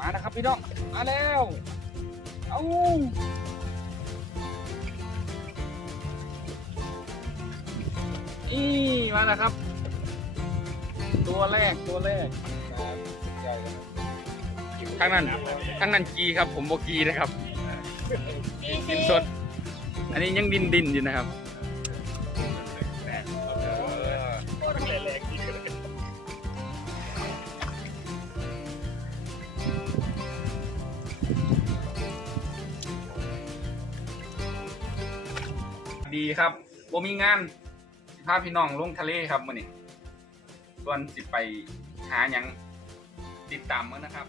มานะครับพี่น้องมาแล้วเอาอีมาแล้วครับ ตัวแรกตัวแรกทั้งนั้นทั้งนั้นกีครับ ผมโบกีนะครับ กินสด อันนี้ยังดินดินอยู่นะครับ ดีครับโบมีงานสิพาพี่น้องลงทะเลครับมื่อนี้ส่วนสิไปหาหยังติดตามมื้อนะครับ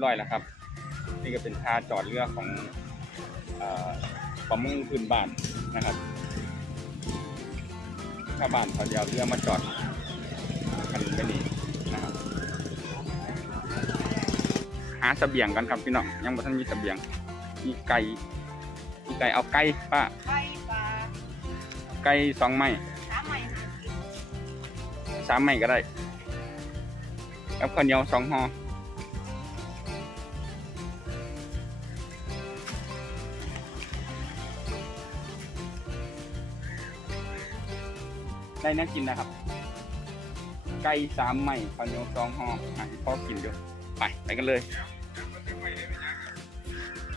บร้อยแล้วครับ นี่ก็เป็นท่าจอดเรือของเออประมงพื้นบ้านนะครับชาวบ้านเขาจะเอาเรือมาจอดกันไปนี่นะครับหาเสบียงกันครับพี่น้องยังบ่ทันมีเสบียงมีไก่มีไก่เอาไก่ป้าไข่ปลาไก่สองไม้สามใหม่หากินสามไม้ก็ได้แล้วข้าวเหนียวสองห่อ ได้น่ากินนะครับ ไก่สามไม้ข้าวเหนียวสองห่ออะพอกินอยู่ไปไปกันเลย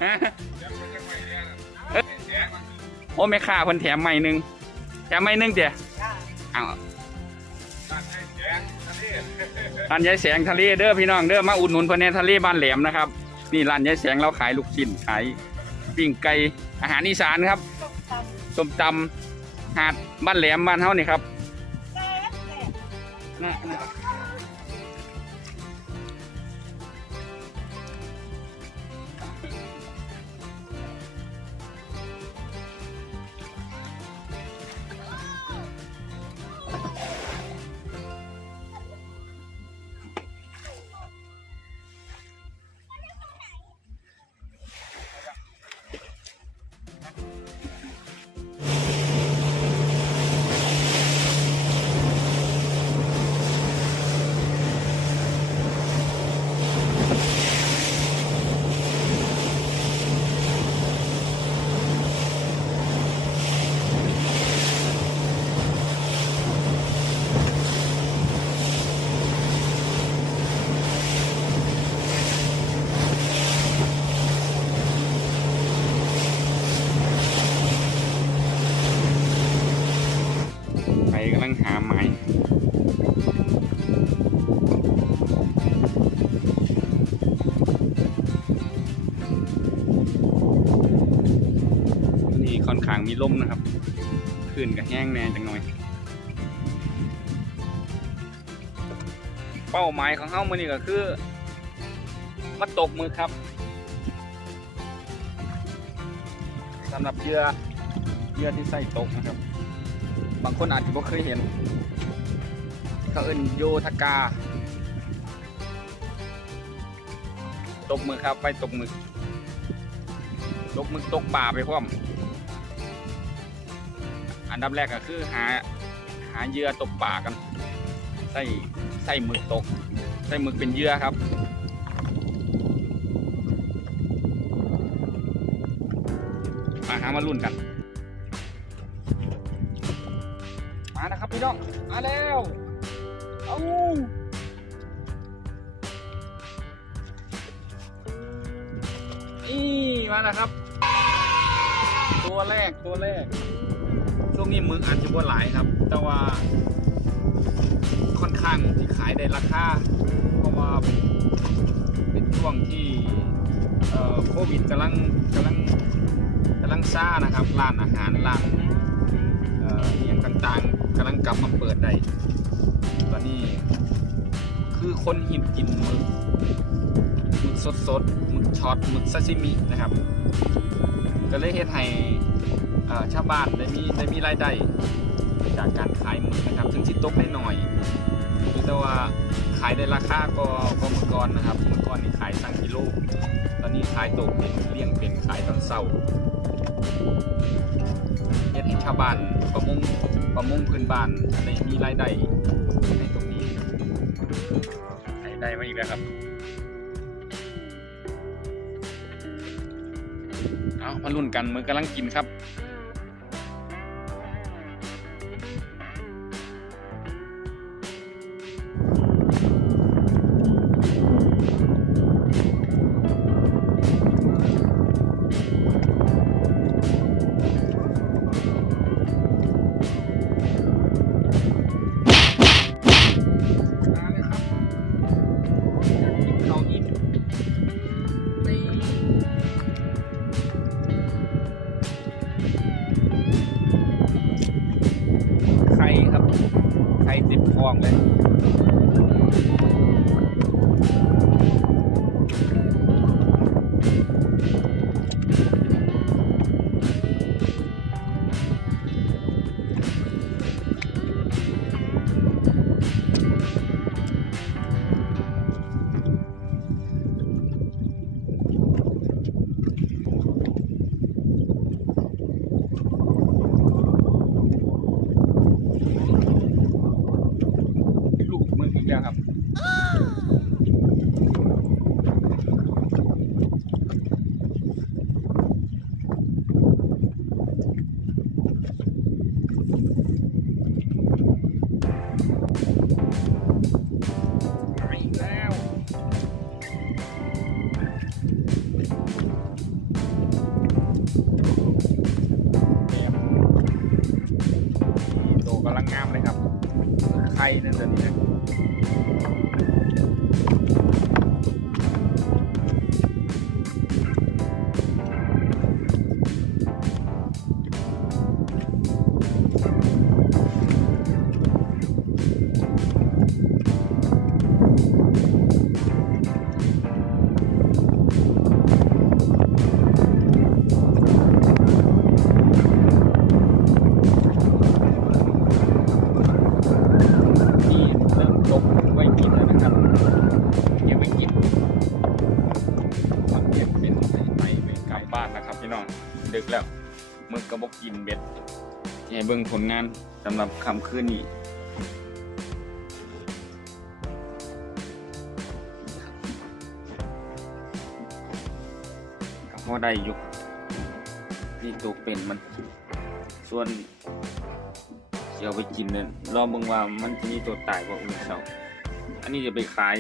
ฮะเอ้ยโอ้แม่ค้าเพิ่นแถมไม้หนึ่งแถมไม้หนึ่งเจ้จ้าเอาร้านยายแสงทะเลเด้อพี่น้องเด้อมาอุดหนุนเพิ่นในทะเลบ้านแหลมนะครับ นี่ร้านยายแสงเราขายลูกชิ้นขายปิ้งไก่อาหารอีสานครับต้มตำส้มตำหาดบ้านแหลมบ้านเฮานี่ครับแซ่บแซ่บ นะ มีลมนะครับคลื่นก็แห้งแน่จังหน่อย เป้าหมายของเฮามื้อนี้ก็คือมาตกมือครับสำหรับเหยื่อเหยื่อที่ใส่ตกนะครับ บางคนอาจจะไม่เคยเห็นเขาเอิ้นโยธกาตบมือครับไปตบมือตกมึกตกป่าไปพร้อม อันดับแรกก็คือหาหาเหยื่อตกป่ากันใส่ใส่หมึกตกใส่หมึกเป็นเหยื่อครับมาหามารุ่นกัน มานะครับพี่น้อง มาแล้วเอานี่มาแล้วครับ ตัวแรกตัวแรก วงนี้มึกอาจจะบ่หลายครับ แต่ว่าค่อนข้างที่ขายได้ราคาเพราะว่าเป็นช่วงที่โควิดกำลังกำลังกำลังซ่านะครับร้านอาหารร้านอย่างต่างๆกำลังกลับมาเปิดได้ตอนนี้คือคนหินกินหมึกหมึกสดๆหมึกช็อตหมึกซาซิมินะครับ ก็เลยเฮ็ดให้ ชาวบ้านได้มีได้มีรายได้จากการขายหมึกนะครับ ถึงสิตกได้หน่อยแต่ว่าขายได้ราคาก็ก็เมื่อก่อนนะครับ เมื่อก่อนนี่ขายสั่งกิโลตอนนี้ขายตกเป็นเลี้ยงเป็นขายตอนเศร้าเฮ็ดให้ชาวบ้านประมงประมงพื้นบ้านได้มีรายได้ในตรงนี้รายได้มาอีกแล้วครับเอามาลุ้นกันมือกำลังกินครับ บ้านนะครับพี่น้องดึกแล้วมึกกระบอกกินเบ็ดให้เบิ่งผลงานสำหรับคำคืนนี้ก็พอได้ยู่นี่ตัวเป็นมัน ส่วนเดี๋ยวเอาไปกินเนี่ยรอเบิ่งว่ามันจะมีตัวตายบ่อื่นเช้าอันนี้จะไปขาย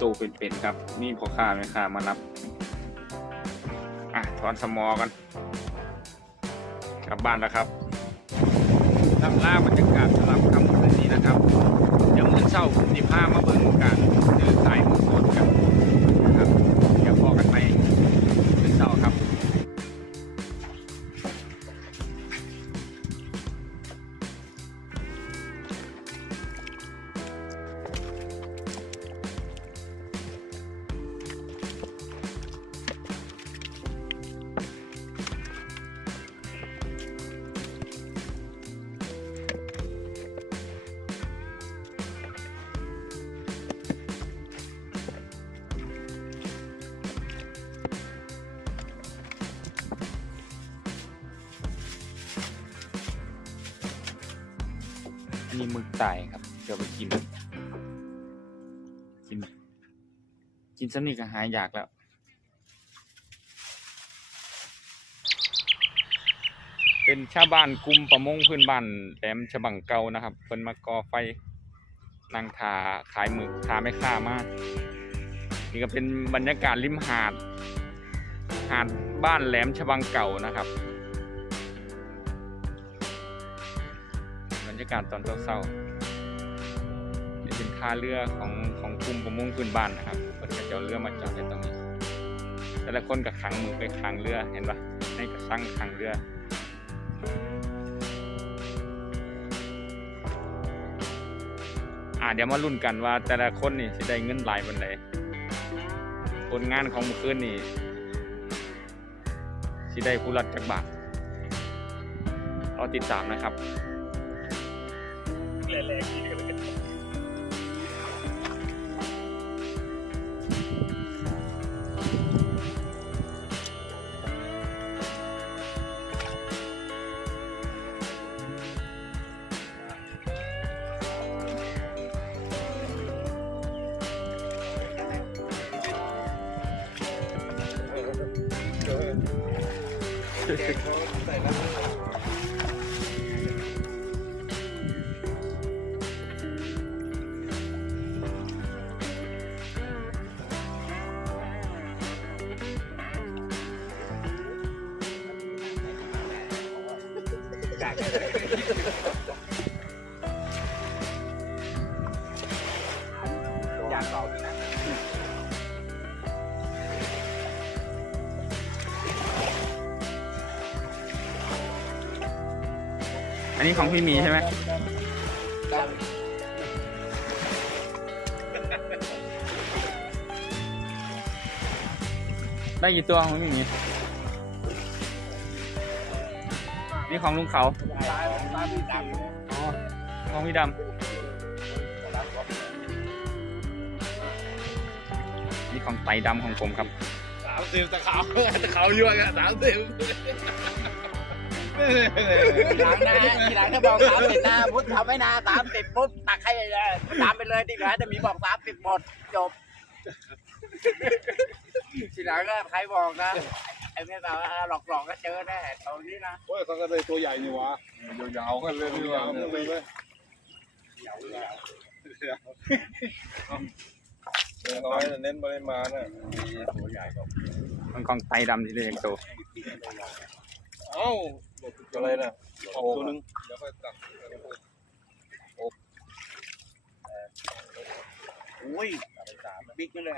ตัวเป็นๆครับนี่พอค้าแม่ค้ามารับ ถอนสมอกันกลับบ้านแล้วครับล่ำล่าบรรยากาศสำหรับคำคืนนี้นะครับ เดี๋ยวมื้อเช้าผมสิพามาเบิ่งกา ตายครับ เดี๋ยวไปกิน กิน กินสนิทก็หายอยากแล้วเป็นชาวบ้านกลุ่มประมงพื้นบ้านแหลมฉบังเก่านะครับเพิ่นมาก่อไฟนั่งทาขายหมึกทาไม่ค่ามานี่ก็เป็นบรรยากาศริมหาด หาดบ้านแหลมฉบังเก่านะครับ บรรยากาศตอนเช้าๆ ท่าเรือของของกลุ่มประมงพื้นบ้านนะครับเพิ่นก็จะเอาเรือมาจอดไว้ตรงนี้ แต่ละคนก็ขังมือไปขังเรือเห็นปะในกระชังขังเรืออ่าเดี๋ยวมาลุ้นกันว่าแต่ละคนนี่สิได้เงินหลายบันไดผลงานของเมื่อคืนนี่สิได้ผู้รัดจากบาทรอติดตามนะครับอ ยากต่อนะอันนี้ของพี่หมีใช่ไหมได้กี่ตัวของพี่หมีนี่ของลุงเขาตายตายพี่ดำอ๋อของพี่ดำ ของไตดำของผมครับสามสิบตะขาวตะขาวยั่วกันสามสิบทีหลังนะทีหลังถ้าบอกสามสิบนะพุทธทำไว้นะสามสิบปุ๊บตักให้เลยตามไปเลยดีกว่าจะมีบอกสามสิบหมดจบทีหลังก็ใครบอกนะไอ้แม่สาวหลอกหลอกๆก็เจอแน่ตรงนี้นะโอ้ยเขาก็ได้ตัวใหญ่นี่วะยาวๆกันเลยยาวๆกันเลยเว้ย น้อยเน้นปริมาณน่ะตัวใหญ่ก็มันของไตดำที่เรียกโตเอ้าอะไรน่ะออกตัวนึงเดี๋ยวค่อยตักอุ้ยบิ๊กนี่เลย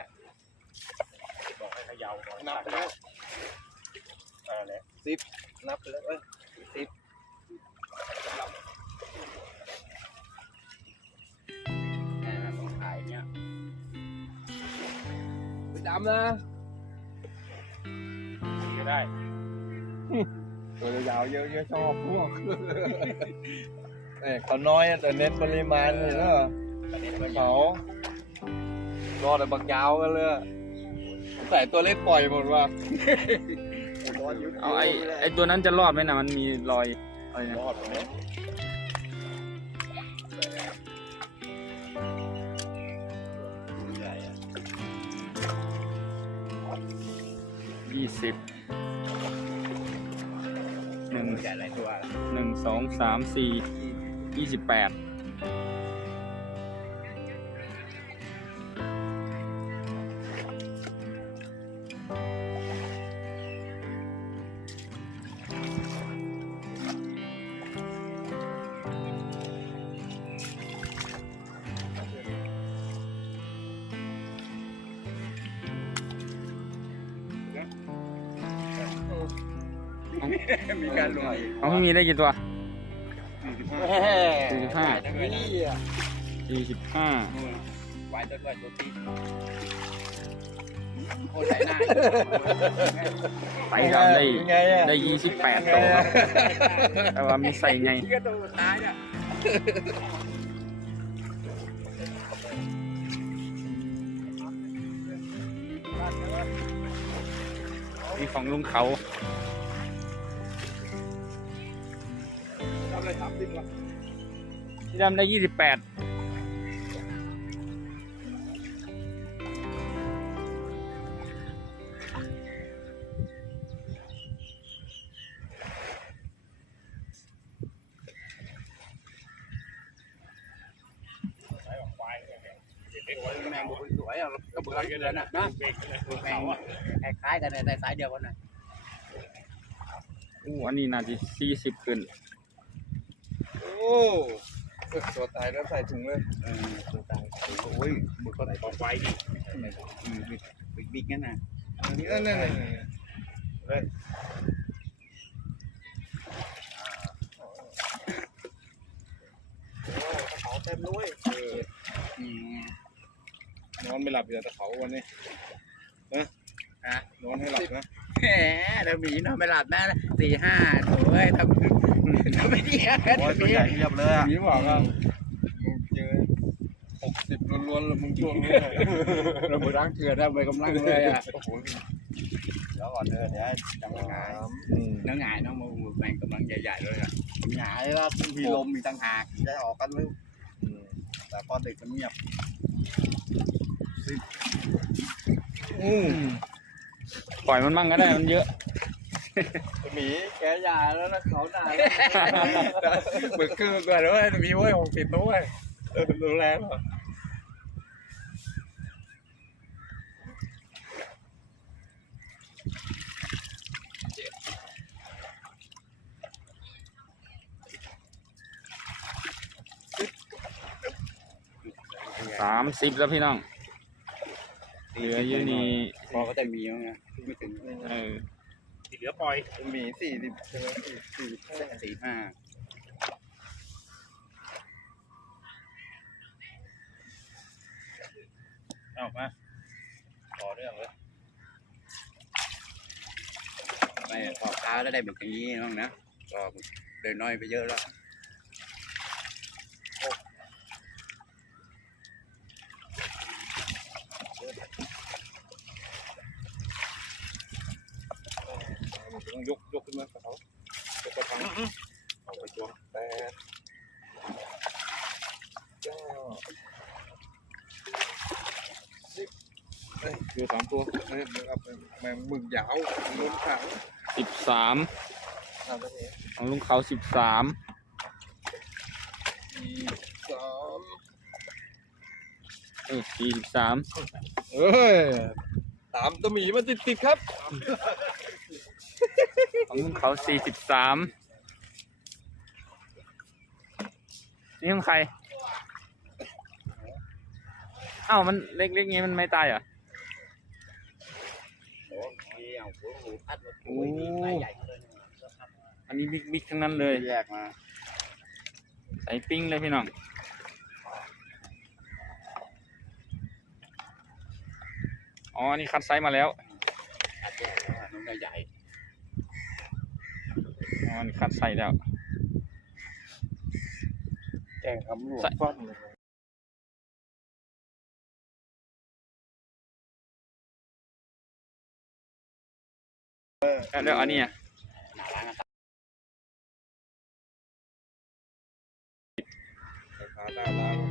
บอกให้เขย่าก่อนนับไปแล้วอ่าเนี่ยสิบนับไปแล้วเอ้ยสิบ ไปดำนะก็ได้ ตัวยาวเยอะๆชอบพวกเอ้เขาน้อยแต่เน้นปริมาณเลยเนอะเขารอแต่บักยาวกันเลยใส่ตัวเล็กปล่อยหมดว่ะเอาไอ้ไอ้ตัวนั้นจะรอดไหมนะมันมีรอย รอดไหม ยี่สิบหนึ่งใหญ่หลายตัวหนึ่งสองสามสี่ยี่สิบแปด มีการลงเอาพี่มีได้กี่ตัวสี่สี่สิบห้านี่อะสี่สิบห้าไว้ตัวด้วยตัวที่โคตรใหญ่หน้าไตดำได้ไงอะได้ยี่สิบแปดตัวครับแต่ว่ามีใส่ไงที่ก็ตัวสุดท้ายเนี่ยมีของลุงเขา ทำอะไรทำดิ้งวะพี่ดำได้ยี่สิบแปดสวยอะกระเบื้องเลยนะนะแมงคล้ายกันในสายเดียวกันนะอู้อันนี้น่าจะสี่สิบขึ้น โอ้ ตัวตายแล้วใส่ถุงเลยเออตัวตายโอ้ยบุกเข้าไปปอกไว้ดิบิ๊กบิ๊กงั้นนะนี่นั่นนั่นเลยเขาเต็มด้วยอืมนอนไม่หลับอยู่แต่เขาวันนี้นะฮะนอนให้หลับนะแหมเราหมีนอนไม่หลับนะสี่ห้าโถ่เอ้ยทำ ทำไม่ดีอะโอ้ยตัวใหญ่เรียบเลยอะมีบอกว่ามึงเจอหกสิบล้วนๆแล้วมึงช่วงนี้เราบุรังเกลือได้ไปกำลังเลยอะโอ้โหเดี๋ยวก่อนเถอะเดี๋ยวยังไม่หายอืมน้องหงายน้องมูแมงกำลังใหญ่ๆเลยอะหงายแล้วมีลมมีต่างหากจะออกกันเลยอืมแต่พอดึกมันเงียบอืมปล่อยมันมั่งก็ได้มันเยอะ หมีแกใหญ่แล้วนะเขาหนาเบิกคือเกิดด้วยมีไว้หกสิบตัวเว้ยดูแลเหรอสามสิบแล้วพี่น้อง เหลืออยู่นี่พอก็จะมีแล้วไงไม่ถึงเออ เหลือปล่อยหมีสี่สิบใช่ไหมสี่สี่ห้าสี่ห้าเอามาต่อเรื่องเลยไม่พอเท้าแล้วได้แบบอย่างนี้น้องนะก็เดินน้อยไปเยอะแล้ว ต้องยกยกขึ้นมากับเขายกกระถางเอาไปจวงแปดเก้าสิบเอ้ยเจอสามตัวเอ้ยเอาไปแมงมึกยาวล้นถังสิบสามทำได้ไหมของลุงเขาสิบสามสี่สามเออสี่สิบสามเอ้ยตามตัวหมีมาติดติดๆครับ ของลุงเขาสี่สิบสามนี่ของใครเอ้ามันเล็กๆงี้มันไม่ตายเหรอโอ้ยเอาหัวหูพัดมาโอ้โอ้ยนี่ไม้ใหญ่เลยอันนี้บิ๊กบิ๊กทั้งนั้นเลยแยกมาใส่ปิ้งเลยพี่น้องอ๋ออันนี้คัดไซส์มาแล้วคัดแยกแล้วน้องใหญ่ อ๋ออันนี้คัดไซส์แล้วแกงคำหลวงฟั่นเลยแล้วอันนี้อะหนาร้าน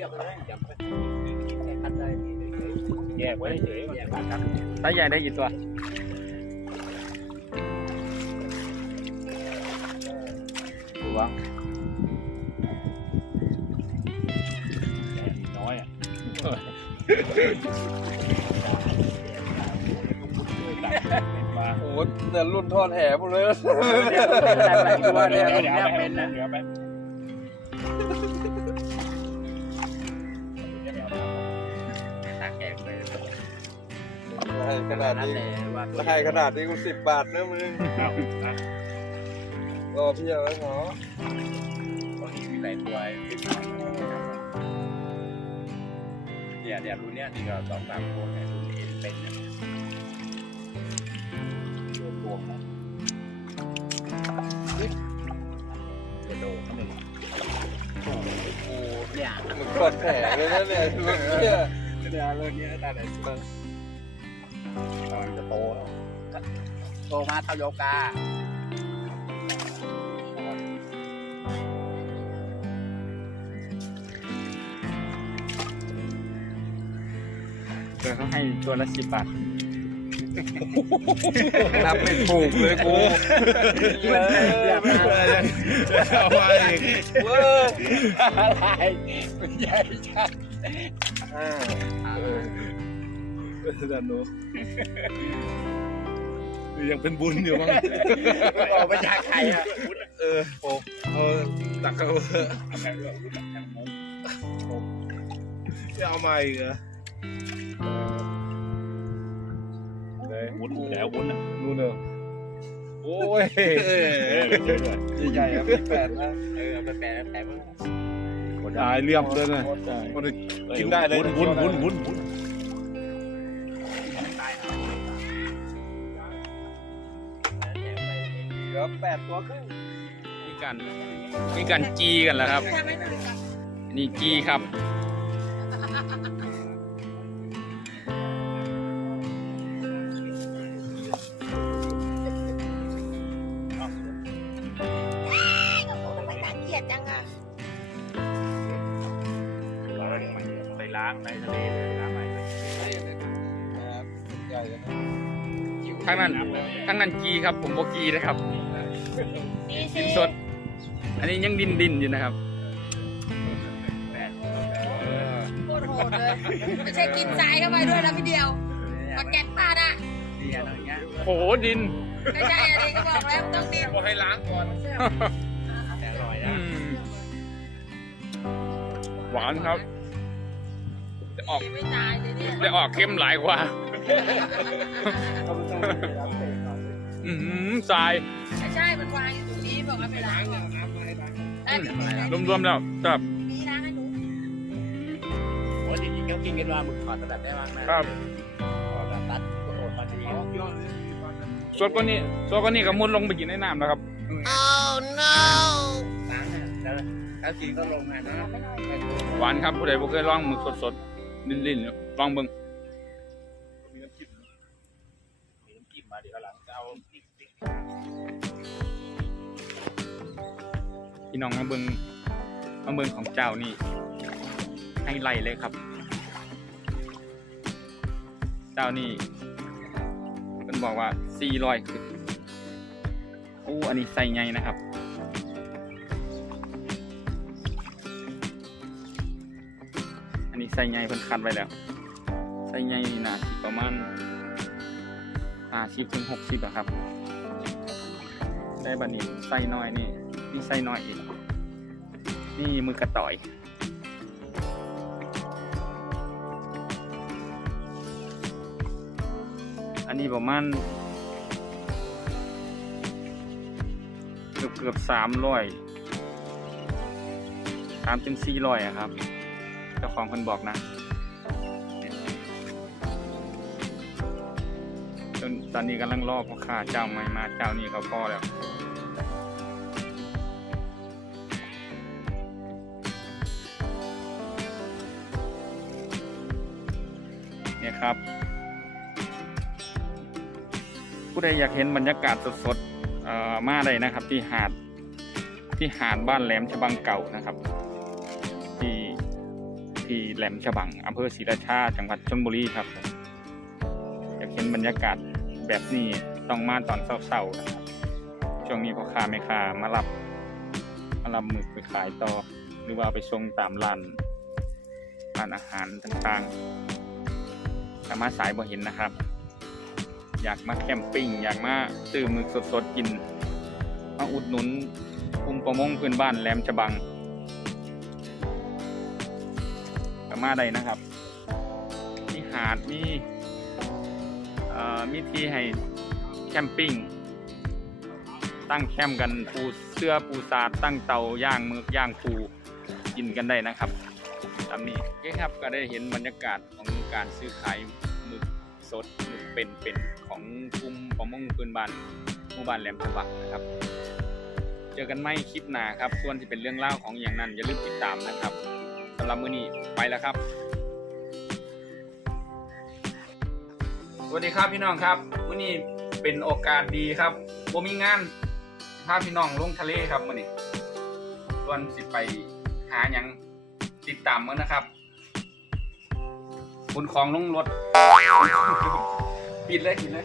แค่คัดได้แยกไว้เฉยแยกมาครับไซส์ใหญ่ได้กี่ตัวระวังน้อยอะโอ้โหเนี่ยรุ่นทอดแหหมดเลยหลายตัวเนี่ยเนี่ยเป็ ขนาดนั่นนี้แหละว่าให้ขนาดนี้กูสิบบาทนะมึงรอพี่เอาไว้เหรอมีหลายตัวเนี่ยเนี่ยรุ่นเนี้ยที่เราสองสามคนเนี่ยรุ่นเอ็นเป็นเนี่ยรวมรวมนะเดี๋ยวโดนเขาหนึ่งโอ้โหเนี่ยมึงปวดแผลเลยนะเนี่ยรถเนี่ยเนี่ยเรื่องนี้ได้เลย กำลังจะโตแล้วโตมาเท่าโยกาเดี๋ยวเขาให้ตัวละสิบบาทนับไม่ถูกเลยกูเอาไปเว้ยอะไรใหญ่จัดอ่าเออ ดันโนยังเป็นบุญอยู่มั้งออกมาจากใครอะเออโอ้เออตักเอาจะเอามาอีกเหรอวุ้นแล้ววุ้นอะนู่นเนอะโอ้ยใหญ่ใหญ่ๆครับแปดนะเออไปดแปะแปะตายเรียบเลยนะกินได้เลยวุ้นวุ้นวุ้นวุ้น ลือแปดตัวครึ่งมีกันมีกันจีกันแล้วครับทำไมหนึ่งกับนี่จีครับไม่น่าเกลียดจังอะไปล้างในทะเลเลยล้างไปใหญ่เลยนะทั้งนั้นทั้งนั้นจีครับผมบอกจีนะครับ ดีกิสินสดอันนี้ยังดินดินอยู่นะครับ โคตรโหดเลย ไม่ใช่กินทรายเข้าไปด้วยนะพี่เดียวปากแกตปาดอะดีอะไรเงี้ยโหดินไม่ใช่อันนี้ก็บอกแล้วต้องดินบอกให้ล้างก่อนแต่อร่อยอืนะมหวานครับ จะออกไม่ตายเลยเนี่ยจะออกเข้มหลายกว่า อืมทราย ตรงนี้บอกว่าไปล้างก่อนได้พี่มีนะรวมๆแล้วแบบมีล้างให้หนูโอ้จริงๆเขากินกันมาหมึกทอดสลัดได้บ้างนะครับทอดแบบตัดโอ้มาดีสดก็นี่สดก็นี่ก็มุดลงไปกินในน้ำแล้วครับล้างเนี่ยแล้วแล้วกินก็ลงไงนะหวานครับผู้ใดบ่เคยลองหมึกสดๆ ลิ้นๆเนี่ยลองเบิ่ง พี่น้องมาเบิงมาเบิงของเจ้านี่ให้ไล่เลยครับ เจ้านี่เป็นบอกว่า400คืออู้อันนี้ใส่ไงนะครับอันนี้ใส่ไงเพิ่นคัดไว้แล้ว ใส่ไงนี่นะประมาณ50ถึง60อะครับ ได้บันนี้ใส่น้อยนี่ นี่ใส่น้อยอีก นี่มือกระต่อย อันนี้ประมาณเกือบเกือบสามร้อยสามถึงสี่ร้อยอะครับ เจ้าของคนบอกนะจนตอนนี้กำลังรอพ่อค้าเจ้าใหม่มาเจ้านี้เขาพอแล้ว เนี่ยครับ ผู้ใดอยากเห็นบรรยากาศสดๆมาได้นะครับ ที่หาดที่หาดบ้านแหลมฉบังเก่านะครับ ที่ที่แหลมฉบังอำเภอศรีราชาจังหวัดชลบุรีครับ อยากเห็นบรรยากาศแบบนี้ต้องมาตอนเช้าๆนะครับช่วงนี้พ่อค้าแม่ค้ามารับมารับหมึกไปขายต่อ หรือว่าไปส่งตามร้านร้านอาหารต่างๆ สามารถสายบ่เห็นนะครับ อยากมาแคมปิ้งอยากมาซื้อมึกสดๆกิน มาอุดหนุนกลุ่มประมงพื้นบ้านแหลมฉบังสามารถได้นะครับ มีหาดมีมีที่ให้แคมปิ้งตั้งแคมป์กันปูเสื้อปูสาดตั้งเตาย่างมึกย่างปูกินกันได้นะครับตามนี้ครับก็ได้เห็นบรรยากาศของ การซื้อขายหมึกสดหมึกเป็นเป็นของกลุ่มประมงพื้นบ้านหมู่บ้านแหลมฉบักนะครับ เจอกันไม่คลิปหนาครับ ส่วนที่เป็นเรื่องเล่าของอย่างนั้นอย่าลืมติดตามนะครับสำหรับมื้อนี้ไปแล้วครับสวัสดีครับพี่น้องครับมื้อนี้เป็นโอกาสดีครับผมมีงานพาพี่น้องลงทะเลครับมื้อนี้ส่วนสิไปหาอย่างติดตามมื้อนะครับ ขนของลงรถปิดเลยปิดเลย